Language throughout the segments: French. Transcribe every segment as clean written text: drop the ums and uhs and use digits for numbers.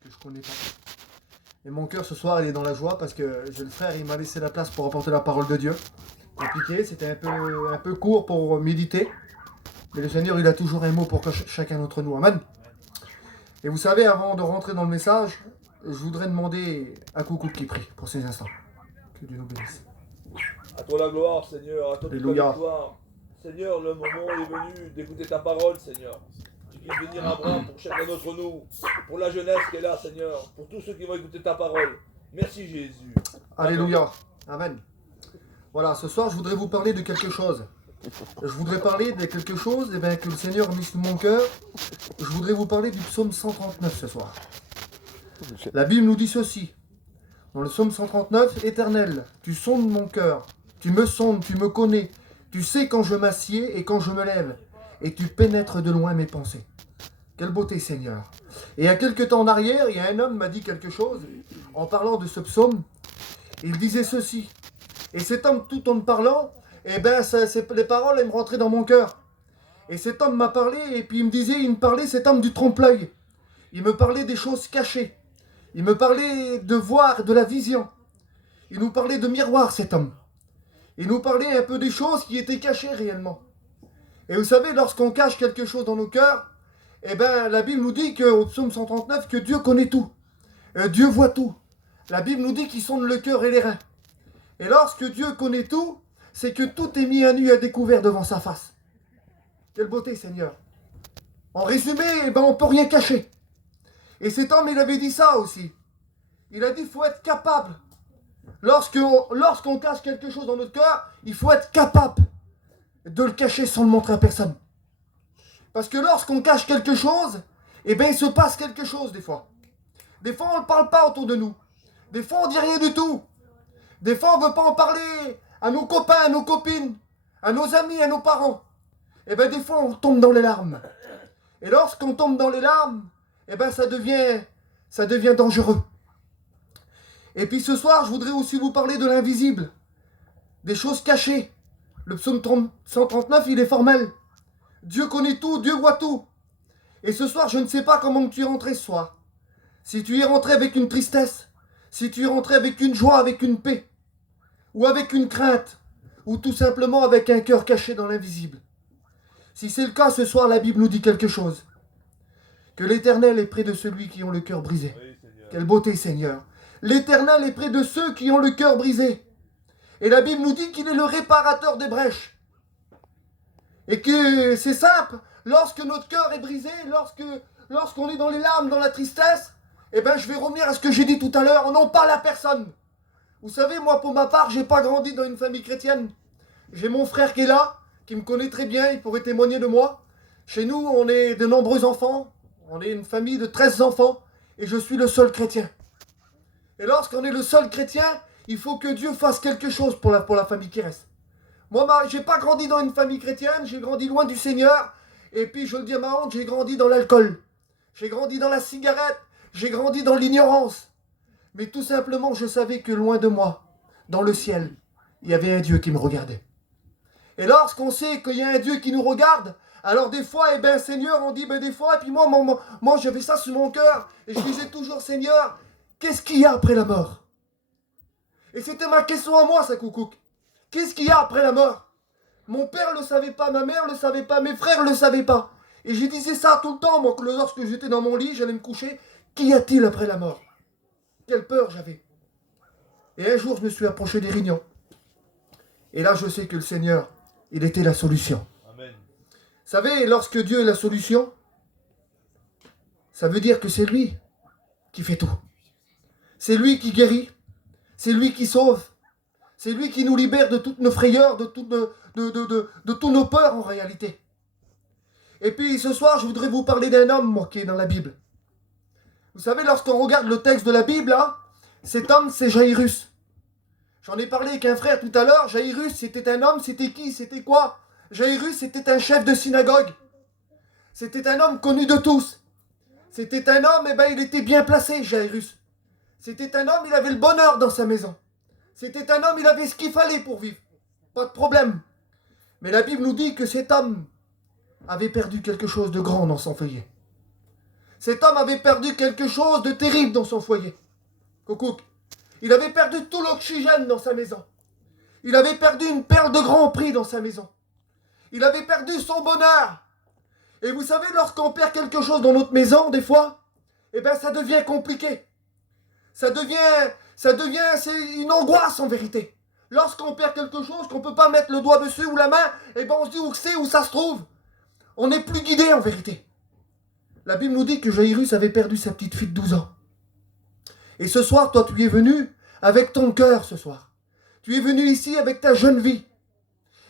que je connais pas. Et mon cœur ce soir il est dans la joie parce que j'ai le frère, il m'a laissé la place pour apporter la parole de Dieu. Compliqué, c'était un peu court pour méditer. Mais le Seigneur il a toujours un mot pour chacun d'entre nous. Amen. Et vous savez, avant de rentrer dans le message, je voudrais demander à Coucou qui prie pour ces instants. Que Dieu nous bénisse. À toi la gloire, Seigneur, à toi toute la Alléluia. victoire. Seigneur, le moment est venu d'écouter ta parole, Seigneur. Tu quittes venir Abraham pour chacun d'entre nous, pour la jeunesse qui est là, Seigneur, pour tous ceux qui vont écouter ta parole. Merci Jésus. Alléluia. Amen. Voilà, ce soir, je voudrais vous parler de quelque chose. Je voudrais parler de quelque chose que le Seigneur a mis sous mon cœur. Je voudrais vous parler du psaume 139 ce soir. La Bible nous dit ceci. Dans le psaume 139, Éternel, tu sondes mon cœur. Tu me sondes, tu me connais. Tu sais quand je m'assieds et quand je me lève. Et tu pénètres de loin mes pensées. Quelle beauté, Seigneur. Et il y a quelque temps en arrière, il y a un homme qui m'a dit quelque chose en parlant de ce psaume. Il disait ceci. Et cet homme, tout en me parlant, les paroles, elles me rentraient dans mon cœur. Et cet homme m'a parlé, et puis il me parlait, cet homme, du trompe-l'œil. Il me parlait des choses cachées. Il me parlait de voir, de la vision. Il nous parlait de miroir, cet homme. Il nous parlait un peu des choses qui étaient cachées réellement. Et vous savez, lorsqu'on cache quelque chose dans nos cœurs, la Bible nous dit au psaume 139 que Dieu connaît tout. Dieu voit tout. La Bible nous dit qu'il sonde le cœur et les reins. Et lorsque Dieu connaît tout, c'est que tout est mis à nu, à découvert devant sa face. Quelle beauté, Seigneur. En résumé, on ne peut rien cacher. Et cet homme, il avait dit ça aussi. Il a dit qu'il faut être capable. Lorsqu'on cache quelque chose dans notre cœur, il faut être capable de le cacher sans le montrer à personne. Parce que lorsqu'on cache quelque chose, il se passe quelque chose des fois. Des fois, on ne parle pas autour de nous. Des fois, on ne dit rien du tout. Des fois, on ne veut pas en parler à nos copains, à nos copines, à nos amis, à nos parents. Des fois, on tombe dans les larmes. Et lorsqu'on tombe dans les larmes, ça devient dangereux. Et puis ce soir, je voudrais aussi vous parler de l'invisible, des choses cachées. Le psaume 139, il est formel. Dieu connaît tout, Dieu voit tout. Et ce soir, je ne sais pas comment tu es rentré ce soir. Si tu es rentré avec une tristesse, si tu es rentré avec une joie, avec une paix, ou avec une crainte, ou tout simplement avec un cœur caché dans l'invisible. Si c'est le cas, ce soir, la Bible nous dit quelque chose. Que l'Éternel est près de celui qui ont le cœur brisé. Oui, quelle beauté, Seigneur. L'Éternel est près de ceux qui ont le cœur brisé. Et la Bible nous dit qu'il est le réparateur des brèches. Et que c'est simple, lorsque notre cœur est brisé, lorsqu'on est dans les larmes, dans la tristesse, je vais revenir à ce que j'ai dit tout à l'heure, on n'en parle à personne. Vous savez, moi, pour ma part, j'ai pas grandi dans une famille chrétienne. J'ai mon frère qui est là, qui me connaît très bien, il pourrait témoigner de moi. Chez nous, on est de nombreux enfants. On est une famille de 13 enfants et je suis le seul chrétien. Et lorsqu'on est le seul chrétien, il faut que Dieu fasse quelque chose pour la famille qui reste. Moi, j'ai pas grandi dans une famille chrétienne, j'ai grandi loin du Seigneur. Et puis, je le dis à ma honte, j'ai grandi dans l'alcool. J'ai grandi dans la cigarette. J'ai grandi dans l'ignorance. Mais tout simplement, je savais que loin de moi, dans le ciel, il y avait un Dieu qui me regardait. Et lorsqu'on sait qu'il y a un Dieu qui nous regarde, alors des fois, Seigneur, on dit, des fois, et puis moi j'avais ça sur mon cœur, et je disais toujours, Seigneur, qu'est-ce qu'il y a après la mort? Et c'était ma question à moi, ça, Coucou. Qu'est-ce qu'il y a après la mort? Mon père ne le savait pas, ma mère ne le savait pas, mes frères ne le savaient pas. Et je disais ça tout le temps, moi, lorsque j'étais dans mon lit, j'allais me coucher, qu'y a-t-il après la mort? Quelle peur j'avais. Et un jour, je me suis approché des rignons. Et là, je sais que le Seigneur, il était la solution. Amen. Vous savez, lorsque Dieu est la solution, ça veut dire que c'est lui qui fait tout. C'est lui qui guérit. C'est lui qui sauve. C'est lui qui nous libère de toutes nos frayeurs, de tous nos peurs en réalité. Et puis ce soir, je voudrais vous parler d'un homme, moi, qui est dans la Bible. Vous savez, lorsqu'on regarde le texte de la Bible, cet homme, c'est Jairus. J'en ai parlé avec un frère tout à l'heure. Jairus, c'était un homme, c'était qui? C'était quoi? Jairus, c'était un chef de synagogue. C'était un homme connu de tous. C'était un homme, il était bien placé, Jairus. C'était un homme, il avait le bonheur dans sa maison. C'était un homme, il avait ce qu'il fallait pour vivre. Pas de problème. Mais la Bible nous dit que cet homme avait perdu quelque chose de grand dans son foyer. Cet homme avait perdu quelque chose de terrible dans son foyer. Coucou. Il avait perdu tout l'oxygène dans sa maison. Il avait perdu une perle de grand prix dans sa maison. Il avait perdu son bonheur. Et vous savez, lorsqu'on perd quelque chose dans notre maison, des fois, eh bien, ça devient compliqué. Ça devient, c'est une angoisse en vérité. Lorsqu'on perd quelque chose, qu'on ne peut pas mettre le doigt dessus ou la main, eh bien, on se dit où c'est, où ça se trouve. On n'est plus guidé en vérité. La Bible nous dit que Jairus avait perdu sa petite fille de 12 ans. Et ce soir, toi, tu es venu avec ton cœur ce soir. Tu es venu ici avec ta jeune vie.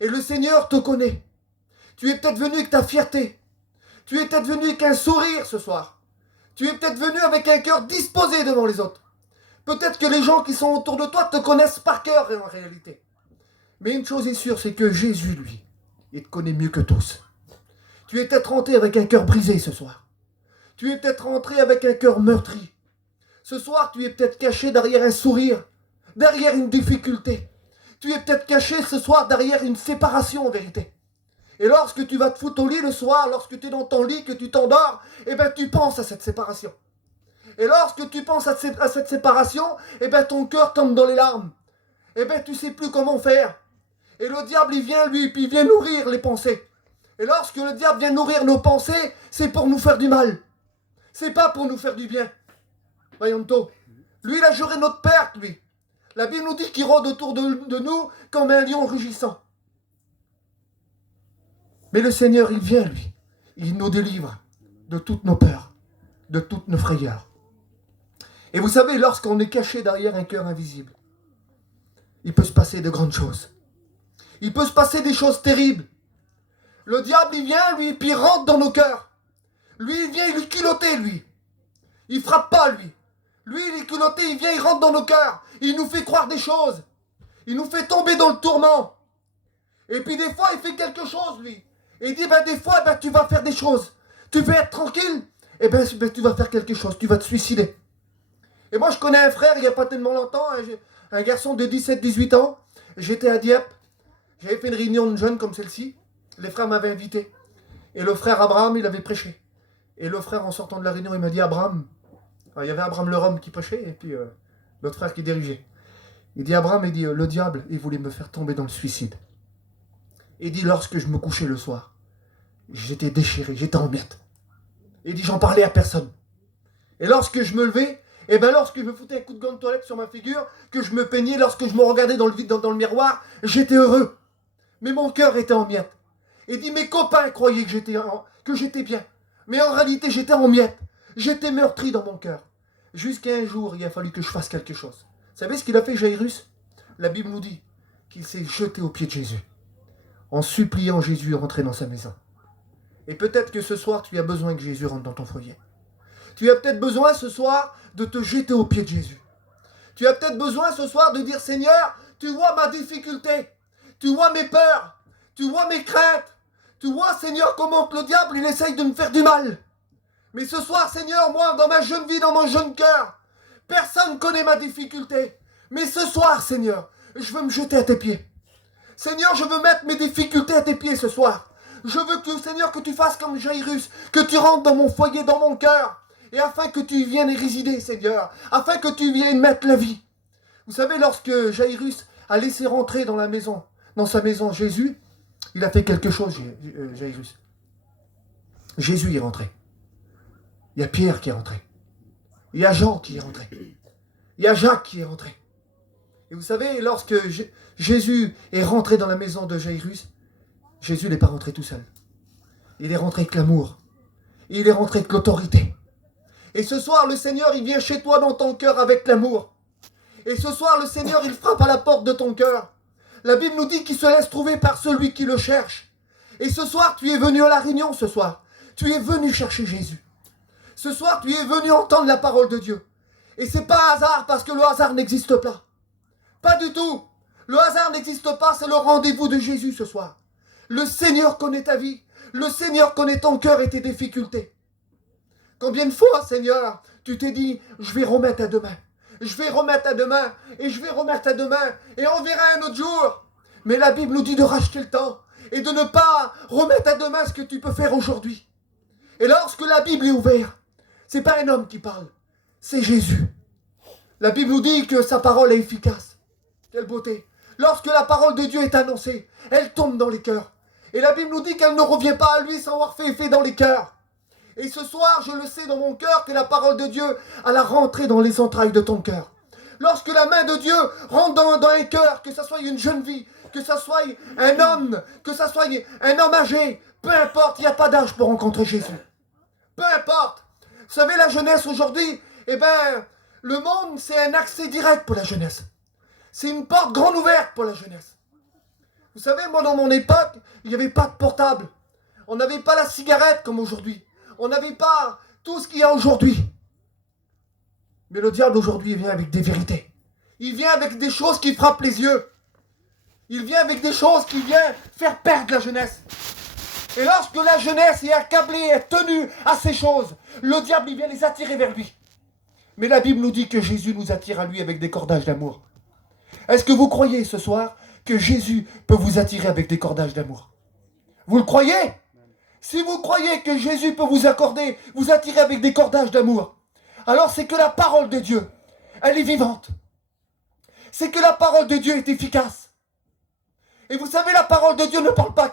Et le Seigneur te connaît. Tu es peut-être venu avec ta fierté. Tu es peut-être venu avec un sourire ce soir. Tu es peut-être venu avec un cœur disposé devant les autres. Peut-être que les gens qui sont autour de toi te connaissent par cœur en réalité. Mais une chose est sûre, c'est que Jésus, lui, il te connaît mieux que tous. Tu es peut-être rentré avec un cœur brisé ce soir. Tu es peut-être rentré avec un cœur meurtri. Ce soir, tu es peut-être caché derrière un sourire, derrière une difficulté. Tu es peut-être caché ce soir derrière une séparation en vérité. Et lorsque tu vas te foutre au lit le soir, lorsque tu es dans ton lit, que tu t'endors, eh bien tu penses à cette séparation. Et lorsque tu penses à cette séparation, eh bien ton cœur tombe dans les larmes. Eh bien tu ne sais plus comment faire. Et le diable, il vient lui, puis il vient nourrir les pensées. Et lorsque le diable vient nourrir nos pensées, c'est pour nous faire du mal. C'est pas pour nous faire du bien. Voyons-toi. Lui, il a juré notre perte, lui. La Bible nous dit qu'il rôde autour de nous comme un lion rugissant. Mais le Seigneur, il vient, lui. Il nous délivre de toutes nos peurs, de toutes nos frayeurs. Et vous savez, lorsqu'on est caché derrière un cœur invisible, il peut se passer de grandes choses. Il peut se passer des choses terribles. Le diable, il vient, lui, puis il rentre dans nos cœurs. Lui, il vient, il est culotté, lui. Il frappe pas, lui. Lui, il est culotté, il vient, il rentre dans nos cœurs. Il nous fait croire des choses. Il nous fait tomber dans le tourment. Et puis des fois, il fait quelque chose, lui. Et il dit, des fois, tu vas faire des choses. Tu veux être tranquille, tu vas faire quelque chose. Tu vas te suicider. Et moi, je connais un frère, il n'y a pas tellement longtemps, un garçon de 17-18 ans. J'étais à Dieppe. J'avais fait une réunion de jeunes comme celle-ci. Les frères m'avaient invité. Et le frère Abraham, il avait prêché. Et le frère, en sortant de la réunion, il m'a dit, Abraham, il y avait Abraham le Rhum qui prêchait, et puis l'autre frère qui dirigeait. Il dit, Abraham, il dit, le diable, il voulait me faire tomber dans le suicide. Il dit, lorsque je me couchais le soir, j'étais déchiré, j'étais en miettes. Il dit, j'en parlais à personne. Et lorsque je me levais, lorsque je me foutais un coup de gant de toilette sur ma figure, que je me peignais, lorsque je me regardais dans le vide, dans le miroir, j'étais heureux. Mais mon cœur était en miettes. Il dit, mes copains croyaient que j'étais bien. Mais en réalité, j'étais en miettes. J'étais meurtri dans mon cœur. Jusqu'à un jour, il a fallu que je fasse quelque chose. Vous savez ce qu'il a fait, Jairus? La Bible nous dit qu'il s'est jeté aux pieds de Jésus, en suppliant Jésus de rentrer dans sa maison. Et peut-être que ce soir, tu as besoin que Jésus rentre dans ton foyer. Tu as peut-être besoin ce soir de te jeter aux pieds de Jésus. Tu as peut-être besoin ce soir de dire, Seigneur, tu vois ma difficulté. Tu vois mes peurs. Tu vois mes craintes. Tu vois, Seigneur, comment le diable, il essaye de me faire du mal. Mais ce soir, Seigneur, moi, dans ma jeune vie, dans mon jeune cœur, personne ne connaît ma difficulté. Mais ce soir, Seigneur, je veux me jeter à tes pieds. Seigneur, je veux mettre mes difficultés à tes pieds ce soir. Je veux que, Seigneur, que tu fasses comme Jairus, que tu rentres dans mon foyer, dans mon cœur, et afin que tu viennes y résider, Seigneur, afin que tu viennes mettre la vie. Vous savez, lorsque Jairus a laissé rentrer dans la maison, dans sa maison, Jésus, il a fait quelque chose, Jairus. Jésus est rentré. Il y a Pierre qui est rentré. Il y a Jean qui est rentré. Il y a Jacques qui est rentré. Et vous savez, lorsque Jésus est rentré dans la maison de Jairus, Jésus n'est pas rentré tout seul. Il est rentré avec l'amour. Il est rentré avec l'autorité. Et ce soir, le Seigneur, il vient chez toi dans ton cœur avec l'amour. Et ce soir, le Seigneur, il frappe à la porte de ton cœur. La Bible nous dit qu'il se laisse trouver par celui qui le cherche. Et ce soir, tu es venu à la réunion ce soir. Tu es venu chercher Jésus. Ce soir, tu es venu entendre la parole de Dieu. Et c'est pas un hasard, parce que le hasard n'existe pas. Pas du tout. Le hasard n'existe pas, c'est le rendez-vous de Jésus ce soir. Le Seigneur connaît ta vie. Le Seigneur connaît ton cœur et tes difficultés. Combien de fois, Seigneur, tu t'es dit, je vais remettre à demain. Je vais remettre à demain, et je vais remettre à demain, et on verra un autre jour. Mais la Bible nous dit de racheter le temps, et de ne pas remettre à demain ce que tu peux faire aujourd'hui. Et lorsque la Bible est ouverte, C'est pas un homme qui parle, c'est Jésus. La Bible nous dit que sa parole est efficace. Quelle beauté. Lorsque la parole de Dieu est annoncée, elle tombe dans les cœurs. Et la Bible nous dit qu'elle ne revient pas à lui sans avoir fait effet dans les cœurs. Et ce soir, je le sais dans mon cœur que la parole de Dieu a rentré dans les entrailles de ton cœur. Lorsque la main de Dieu rentre dans un cœur, que ce soit une jeune fille, que ce soit un homme, que ce soit un homme âgé, peu importe, il n'y a pas d'âge pour rencontrer Jésus. Peu importe. Vous savez, la jeunesse aujourd'hui, le monde, c'est un accès direct pour la jeunesse. C'est une porte grande ouverte pour la jeunesse. Vous savez, moi, dans mon époque, il n'y avait pas de portable. On n'avait pas la cigarette comme aujourd'hui. On n'avait pas tout ce qu'il y a aujourd'hui. Mais le diable aujourd'hui, il vient avec des vérités. Il vient avec des choses qui frappent les yeux. Il vient avec des choses qui viennent faire perdre la jeunesse. Et lorsque la jeunesse est accablée, est tenue à ces choses, le diable, il vient les attirer vers lui. Mais la Bible nous dit que Jésus nous attire à lui avec des cordages d'amour. Est-ce que vous croyez ce soir que Jésus peut vous attirer avec des cordages d'amour? Vous le croyez? Si vous croyez que Jésus peut vous attirer avec des cordages d'amour, alors c'est que la parole de Dieu, elle est vivante. C'est que la parole de Dieu est efficace. Et vous savez, la parole de Dieu ne parle pas qu'à